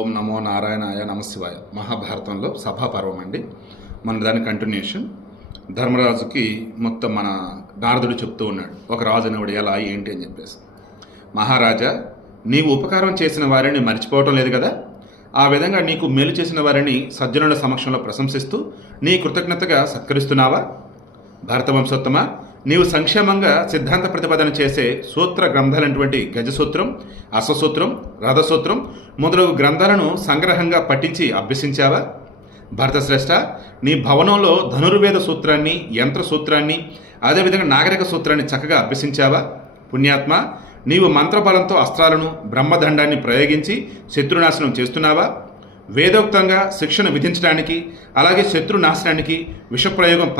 ఓం నమో నారాయణాయ నమశివాయ. మహాభారతంలో సభాపర్వం అండి. మన దాని కంటిన్యూషన్. ధర్మరాజుకి మొత్తం మన నారదుడు చెప్తూ ఉన్నాడు, ఒక రాజు అనేవాడు ఎలా ఏంటి అని చెప్పేసి. మహారాజా, నీవు ఉపకారం చేసిన వారిని మర్చిపోవటం లేదు కదా, ఆ విధంగా నీకు మేలు చేసిన వారిని సజ్జనుల సమక్షంలో ప్రశంసిస్తూ నీ కృతజ్ఞతగా సత్కరిస్తున్నావా? భారతవంశోత్తమ, నీవు సంక్షేమంగా సిద్ధాంత ప్రతిపాదన చేసే సూత్ర గ్రంథాలైనటువంటి గజసూత్రం, అశ్వసూత్రం, రథసూత్రం మొదలగు గ్రంథాలను సంగ్రహంగా పఠించి అభ్యసించావా? భరతశ్రేష్ఠ, నీ భవనంలో ధనుర్వేద సూత్రాన్ని, యంత్ర సూత్రాన్ని, అదేవిధంగా నాగరిక సూత్రాన్ని చక్కగా అభ్యసించావా? పుణ్యాత్మ, నీవు మంత్రబలంతో అస్త్రాలను, బ్రహ్మదండాన్ని ప్రయోగించి శత్రునాశనం చేస్తున్నావా? వేదోక్తంగా శిక్షణ విధించడానికి, అలాగే శత్రునాశనానికి విషప్రయోగం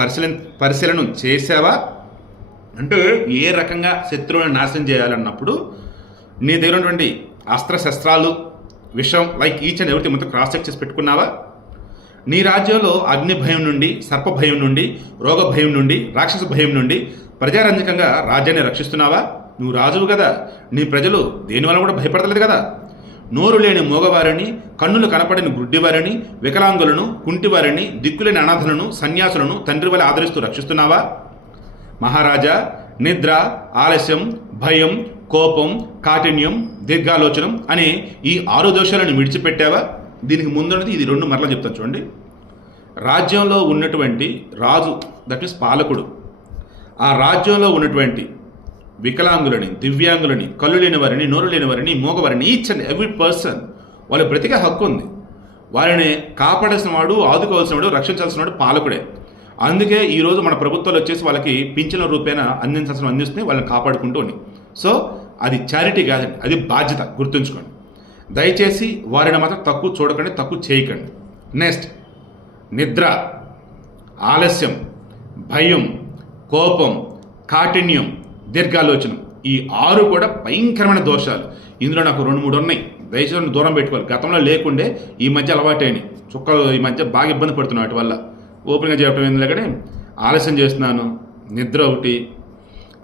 పరిశీలన చేశావా? అంటే ఏ రకంగా శత్రువులను నాశనం చేయాలన్నప్పుడు నీ దగ్గర ఉన్నటువంటి అస్త్రశస్త్రాలు, విషం, లైక్ ఈచ్ అండ్ ఎవ్రీథింగ్ మొత్తం క్రాస్ చెక్ చేసి పెట్టుకున్నావా? నీ రాజ్యంలో అగ్ని భయం నుండి, సర్ప భయం నుండి, రోగ భయం నుండి, రాక్షస భయం నుండి ప్రజారంజకంగా రాజ్యాన్ని రక్షిస్తున్నావా? నువ్వు రాజువు కదా, నీ ప్రజలు దేనివల్ల కూడా భయపడతలేదు కదా. నోరు లేని మూగవారిని, కన్నులు కనపడని గుడ్డివారిని, వికలాంగులను, కుంటివారిని, దిక్కులేని అనాథలను, సన్యాసులను తండ్రి వల్ల ఆదరిస్తూ రక్షిస్తున్నావా? మహారాజా, నిద్ర, ఆలస్యం, భయం, కోపం, కాఠిన్యం, దీర్ఘాలోచనం అనే ఈ 6 దోషాలను విడిచిపెట్టావా? దీనికి ముందున్నది ఇది 2 మరలా చెప్తాను చూడండి. రాజ్యంలో ఉన్నటువంటి రాజు, దట్ మీన్స్ పాలకుడు, ఆ రాజ్యంలో ఉన్నటువంటి వికలాంగులని, దివ్యాంగులని, కళ్ళు లేని వారిని, నోరు లేని వారిని, మూగవారిని, ఈచ్ అండ్ ఎవ్రీ పర్సన్ వాళ్ళ బ్రతికే హక్కు ఉంది. వారిని కాపాడాల్సిన వాడు, ఆదుకోవాల్సిన వాడు, రక్షించాల్సిన వాడు పాలకుడే. అందుకే ఈరోజు మన ప్రభుత్వాలు వచ్చేసి వాళ్ళకి పింఛన్ల రూపేణ అందిస్తే వాళ్ళని కాపాడుకుంటూ ఉన్నాయి. సో అది చారిటీ కాదండి, అది బాధ్యత, గుర్తుంచుకోండి. దయచేసి వారిని మాత్రం తక్కువ చూడకండి, తక్కువ చేయకండి. నెక్స్ట్, నిద్ర, ఆలస్యం, భయం, కోపం, కాఠిన్యం, దీర్ఘాలోచనం, ఈ 6 కూడా భయంకరమైన దోషాలు. ఇందులో నాకు 2-3 ఉన్నాయి, దయచేసి దూరం పెట్టుకోవాలి. గతంలో లేకుండే ఈ మధ్య అలవాటైనవి. చుక్కలు ఈ మధ్య బాగా ఇబ్బంది పడుతున్నాయి వాటి వల్ల. ఓపెన్గా చెప్పడం ఎందుకంటే ఆలస్యం చేస్తున్నాను, నిద్ర ఒకటి,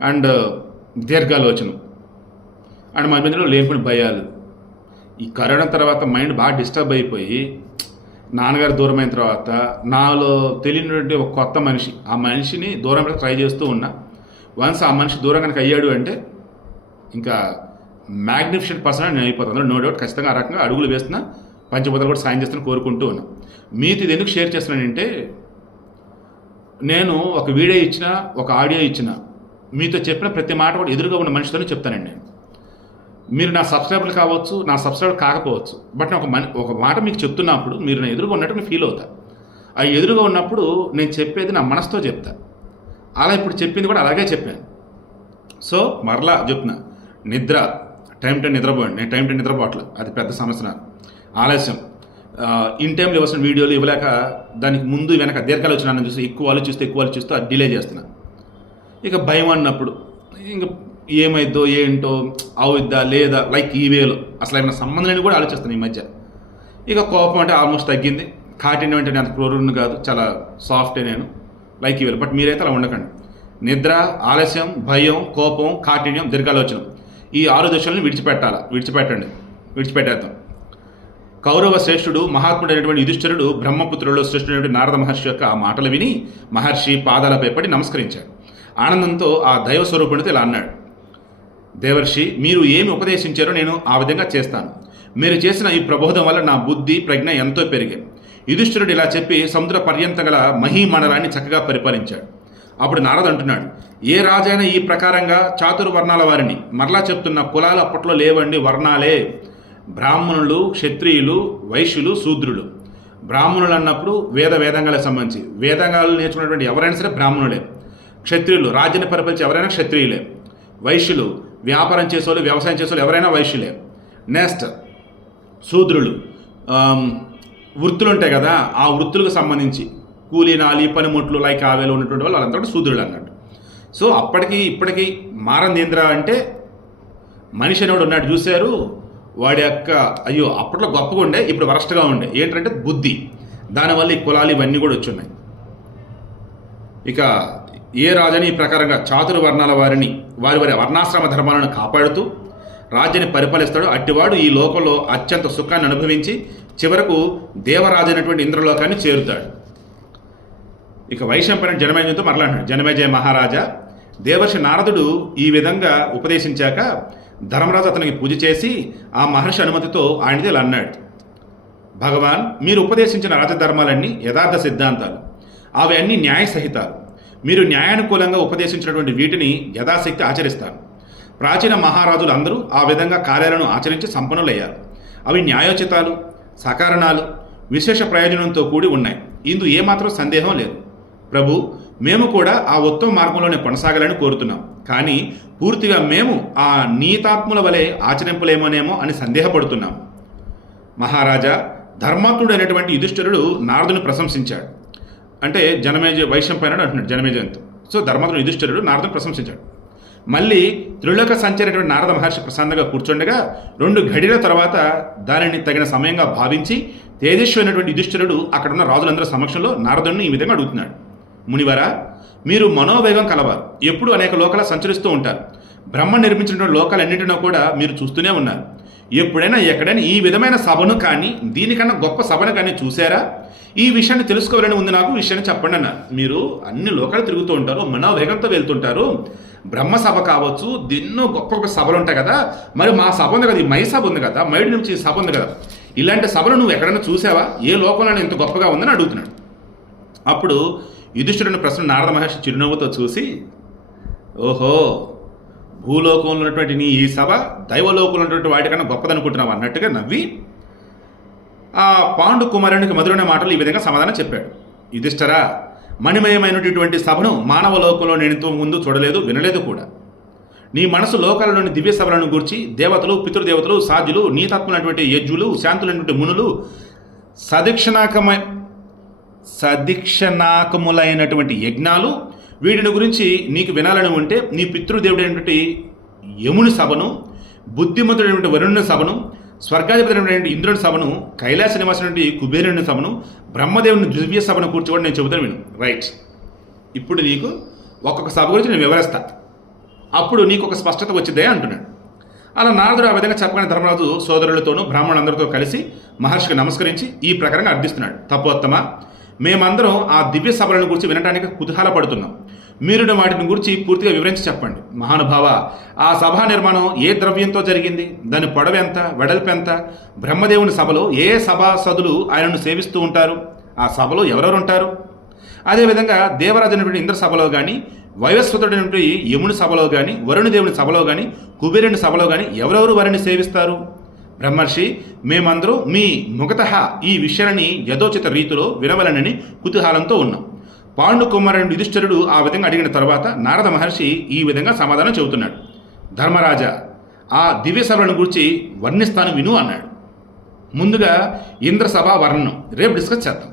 అండ్ దీర్ఘాలోచనం, అండ్ మన మధ్యలో లేకుండా భయాలు. ఈ కరోనా తర్వాత మైండ్ బాగా డిస్టర్బ్ అయిపోయి నాన్నగారు దూరం అయిన తర్వాత నాలో తెలియనటువంటి ఒక కొత్త మనిషి, ఆ మనిషిని దూరం పెట్టి ట్రై చేస్తూ ఉన్నా. వన్స్ ఆ మనిషి దూరం కనుక అయ్యాడు అంటే ఇంకా మ్యాగ్నిఫిషెంట్ పర్సన్ నేను అయిపోతాను, అందులో నో డౌట్. ఖచ్చితంగా ఆ రకంగా అడుగులు వేస్తున్నా, పంచభూతాలు కూడా సాయం చేస్తున్నా కోరుకుంటూ ఉన్నా. మీతో ఇది ఎందుకు షేర్ చేస్తున్నానంటే, నేను ఒక వీడియో ఇచ్చిన, ఒక ఆడియో ఇచ్చిన, మీతో చెప్పిన ప్రతి మాట కూడా ఎదురుగా ఉన్న మనిషితోనే చెప్తానండి నేను. మీరు నా సబ్స్క్రైబర్లు కావచ్చు, నా సబ్స్క్రైబర్ కాకపోవచ్చు, బట్ నేను ఒక మాట మీకు చెప్తున్నప్పుడు మీరు నా ఎదురుగా ఉన్నట్టు నేను ఫీల్ అవుతా. ఆ ఎదురుగా ఉన్నప్పుడు నేను చెప్పేది నా మనసుతో చెప్తా. అలా ఇప్పుడు చెప్పింది కూడా అలాగే చెప్పాను. సో మరలా చెప్తున్నా, నిద్ర, టైం నిద్రపోండి. నేను టైం నిద్రపోవట్లేదు, అది పెద్ద సమస్య నాకు. ఆలస్యం, ఇన్ టైంలో ఇవ్వాల్సిన వీడియోలు ఇవ్వలేక దానికి ముందు వెనక దీర్ఘాలోచన చూసి ఎక్కువ ఆలోచిస్తూ అది డిలే చేస్తున్నా. ఇక భయం అన్నప్పుడు ఇంకా ఏమైద్దో ఏంటో, అవుద్దా లేదా, లైక్ ఈ వేలో అసలు ఏమైనా సంబంధం లేని కూడా ఆలోచిస్తాను ఈ మధ్య. ఇక కోపం అంటే ఆల్మోస్ట్ తగ్గింది. కాఠిన్యం అంటే నేను అంత క్రూరుని కాదు, చాలా సాఫ్టే నేను, లైక్ ఈ వేలో. బట్ మీరైతే అలా ఉండకండి. నిద్ర, ఆలస్యం, భయం, కోపం, కాఠిన్యం, దీర్ఘాలోచనం, ఈ 6 దోషాలను విడిచిపెట్టేద్దాం. కౌరవ శ్రేష్ఠుడు, మహాత్ముడైనటువంటి యుధిష్ఠిరుడు బ్రహ్మపుత్రులలో శ్రేష్ఠుడైనటువంటి నారద మహర్షి యొక్క ఆ మాటలు విని మహర్షి పాదాలపై పడి నమస్కరించాడు. ఆనందంతో ఆ దైవ స్వరూపునితో ఇలా అన్నాడు, దేవర్షి, మీరు ఏమి ఉపదేశించారో నేను ఆ విధంగా చేస్తాను. మీరు చేసిన ఈ ప్రబోధం వల్ల నా బుద్ధి, ప్రజ్ఞ ఎంతో పెరిగాయి. యుధిష్ఠిరుడు ఇలా చెప్పి సముద్ర పర్యంత గల మహీమండలాన్ని చక్కగా పరిపాలించాడు. అప్పుడు నారద అంటున్నాడు, ఏ రాజైనా ఈ ప్రకారంగా చాతుర్వర్ణాల వారిని, మరలా చెప్తున్న కులాలు అప్పట్లో లేవండి, వర్ణాలే, బ్రాహ్మణులు, క్షత్రియులు, వైశ్యులు, శూద్రులు. బ్రాహ్మణులు అన్నప్పుడు వేదాంగాలకు సంబంధించి వేదాంగాలు నేర్చుకున్నటువంటి ఎవరైనా సరే బ్రాహ్మణులే. క్షత్రియులు, రాజ్యాన్ని పరిపాలించి ఎవరైనా క్షత్రియులే. వైశ్యులు, వ్యాపారం చేసేవాళ్ళు, వ్యవసాయం చేసేవాళ్ళు ఎవరైనా వైశ్యులే. నెక్స్ట్ శూద్రులు, వృత్తులు ఉంటాయి కదా, ఆ వృత్తులకు సంబంధించి కూలీ, నాలి, పనిముట్లు, లైక్ ఆవేలో ఉన్నటువంటి వాళ్ళు వాళ్ళంతా కూడా శూద్రులు అన్నట్టు. సో అప్పటికి ఇప్పటికీ మారందేంద్ర అంటే మనిషి అనేవాడు ఉన్నాడు చూశారు, వాడి యొక్క అయ్యో అప్పట్లో గొప్పగా ఉండే, ఇప్పుడు వరస్ట్గా ఉండే. ఏంటంటే బుద్ధి, దానివల్ల ఈ కులాలు ఇవన్నీ కూడా వచ్చి ఉన్నాయి. ఇక ఏ రాజని ఈ ప్రకారంగా చాతుర్వర్ణాల వారిని వారి వర్ణాశ్రమ ధర్మాలను కాపాడుతూ రాజ్యాన్ని పరిపాలిస్తాడో అట్టివాడు ఈ లోకంలో అత్యంత సుఖాన్ని అనుభవించి చివరకు దేవరాజు అయినటువంటి ఇంద్రలోకాన్ని చేరుతాడు. ఇక వైశంపాయనుడు జనమేజయంతో మరలా అంటాడు, జనమేజయ మహారాజా, దేవర్షి నారదుడు ఈ విధంగా ఉపదేశించాక ధర్మరాజు అతనికి పూజ చేసి ఆ మహర్షి అనుమతితో ఆయనతో ఇలా అన్నాడు, భగవాన్, మీరు ఉపదేశించిన రాజధర్మాలన్నీ యథార్థ సిద్ధాంతాలు, అవి అన్నీ న్యాయసహితాలు. మీరు న్యాయానుకూలంగా ఉపదేశించినటువంటి వీటిని యథాశక్తి ఆచరిస్తారు. ప్రాచీన మహారాజులు అందరూ ఆ విధంగా కార్యాలను ఆచరించి సంపన్నులయ్యారు. అవి న్యాయోచితాలు, సకారణాలు, విశేష ప్రయోజనంతో కూడి ఉన్నాయి. ఇందు ఏమాత్రం సందేహం లేదు. ప్రభు, మేము కూడా ఆ ఉత్తమ మార్గంలోనే కొనసాగాలని కోరుతున్నాం. కానీ పూర్తిగా మేము ఆ నీతాత్ముల వలె ఆచరింపలేమోనేమో అని సందేహపడుతున్నాం. మహారాజా, ధర్మాత్ముడైనటువంటి యుధిష్ఠిరుడు నారదుని ప్రశంసించాడు. అంటే వైశంపాయనుడు అంటున్నాడు జనమేజయంతో. సో ధర్మాత్ముడు యుధిష్ఠిరుడు నారదుని ప్రశంసించాడు. మళ్ళీ త్రిలోక సంచరైనటువంటి నారద మహర్షి ప్రశాంతంగా కూర్చుండగా 2 ఘడియల తర్వాత దానిని తగిన సమయంగా భావించి తేజస్వైనటువంటి యుధిష్ఠిరుడు అక్కడున్న రాజులందరి సమక్షంలో నారదుని ఈ విధంగా అడుగుతున్నాడు, మునివరా, మీరు మనోవేగం కలవారు, ఎప్పుడు అనేక లోకాల సంచరిస్తూ ఉంటారు. బ్రహ్మ నిర్మించినటువంటి లోకాలన్నింటినో కూడా మీరు చూస్తూనే ఉన్నారు. ఎప్పుడైనా ఎక్కడైనా ఈ విధమైన సభను కానీ దీనికన్నా గొప్ప సభను కానీ చూసారా? ఈ విషయాన్ని తెలుసుకోవాలని ఉంది నాకు, విషయాన్ని చెప్పండి అన్నారు. మీరు అన్ని లోకాలు తిరుగుతూ ఉంటారు, మనోవేగంతో వెళ్తుంటారు. బ్రహ్మ సభ కావచ్చు, ఎన్నో గొప్ప గొప్ప సభలు ఉంటాయి కదా, మరి మా సభ ఉంది కదా, ఈ మై సభ ఉంది కదా, మైడి నుంచి సభ ఉంది కదా, ఇలాంటి సభలు నువ్వు ఎక్కడైనా చూసావా? ఏ లోకంలో ఇంత గొప్పగా ఉందని అడుగుతున్నాడు. అప్పుడు యుధిష్ఠిరుని ప్రశ్న నారద మహర్షి చిరునవ్వుతో చూసి, ఓహో, భూలోకంలో ఉన్నటువంటి నీ ఈ సభ దైవలోకంలో ఉన్నటువంటి వాటికన్నా గొప్పదనుకుంటున్నావు అన్నట్టుగా నవ్వి ఆ పాండు కుమారునికి మధురైన మాటలు ఈ విధంగా సమాధానం చెప్పాడు. యుధిష్ఠిరా, మణిమయమైనటువంటి సభను మానవ లోకంలో నేను ఇంతకు ముందు చూడలేదు, వినలేదు కూడా. నీ మనసు లోకాలలోని దివ్య సభలను గురించి దేవతలు, పితృదేవతలు, సాధ్యులు, నీతాత్ములైనటువంటి యజ్ఞులు, శాంతులైనటువంటి మునులు, సదీక్షణాకములైనటువంటి యజ్ఞాలు, వీటిని గురించి నీకు వినాలని ఉంటే నీ పితృదేవుడైనటువంటి యముని సభను, బుద్ధిమంతుడైనటువంటి వరుణుని సభను, స్వర్గాధిపతి ఇంద్రుని సభను, కైలాస నివాసినటువంటి కుబేరుని సభను, బ్రహ్మదేవుని దివ్య సభను కూర్చి కూడా నేను చెబుతాను విను. రైట్, ఇప్పుడు నీకు ఒక్కొక్క సభ గురించి నేను వివరిస్తా, అప్పుడు నీకు ఒక స్పష్టత వచ్చిందే అంటున్నాడు. అలా నారదుడు ఆ విధంగా చెప్పగానే ధర్మరాజు సోదరులతోనూ బ్రాహ్మణులందరితో కలిసి మహర్షికి నమస్కరించి ఈ ప్రకారంగా అర్థిస్తున్నాడు. తపోత్తమ, మేమందరం ఆ దివ్య సభలను గురించి వినడానికి కుతూహలపడుతున్నాం. మీరు వాటిని గురించి పూర్తిగా వివరించి చెప్పండి. మహానుభావ, ఆ సభా నిర్మాణం ఏ ద్రవ్యంతో జరిగింది? దాని పొడవు ఎంత, వెడల్పు ఎంత? బ్రహ్మదేవుని సభలో ఏ సభాసదులు ఆయనను సేవిస్తూ ఉంటారు? ఆ సభలో ఎవరెవరు ఉంటారు? అదేవిధంగా దేవరాజునటువంటి ఇంద్ర సభలో కానీ, వైవస్వతుడైనటువంటి యముని సభలో కానీ, వరుణదేవుని సభలో కానీ, కుబేరుని సభలో కానీ ఎవరెవరు వారిని సేవిస్తారు? బ్రహ్మర్షి, మేమందరం మీ ముఖతః ఈ విషయాన్ని యథోచిత రీతిలో వినవలనని కుతూహలంతో ఉన్నాం. పాండు కుమారుడు యుధిష్ఠిరుడు ఆ విధంగా అడిగిన తర్వాత నారద మహర్షి ఈ విధంగా సమాధానం చెబుతున్నాడు. ధర్మరాజా, ఆ దివ్య సభలను గురించి వర్ణిస్తాను విను అన్నాడు. ముందుగా ఇంద్రసభ వర్ణనం రేపు డిస్కస్ చేద్దాం.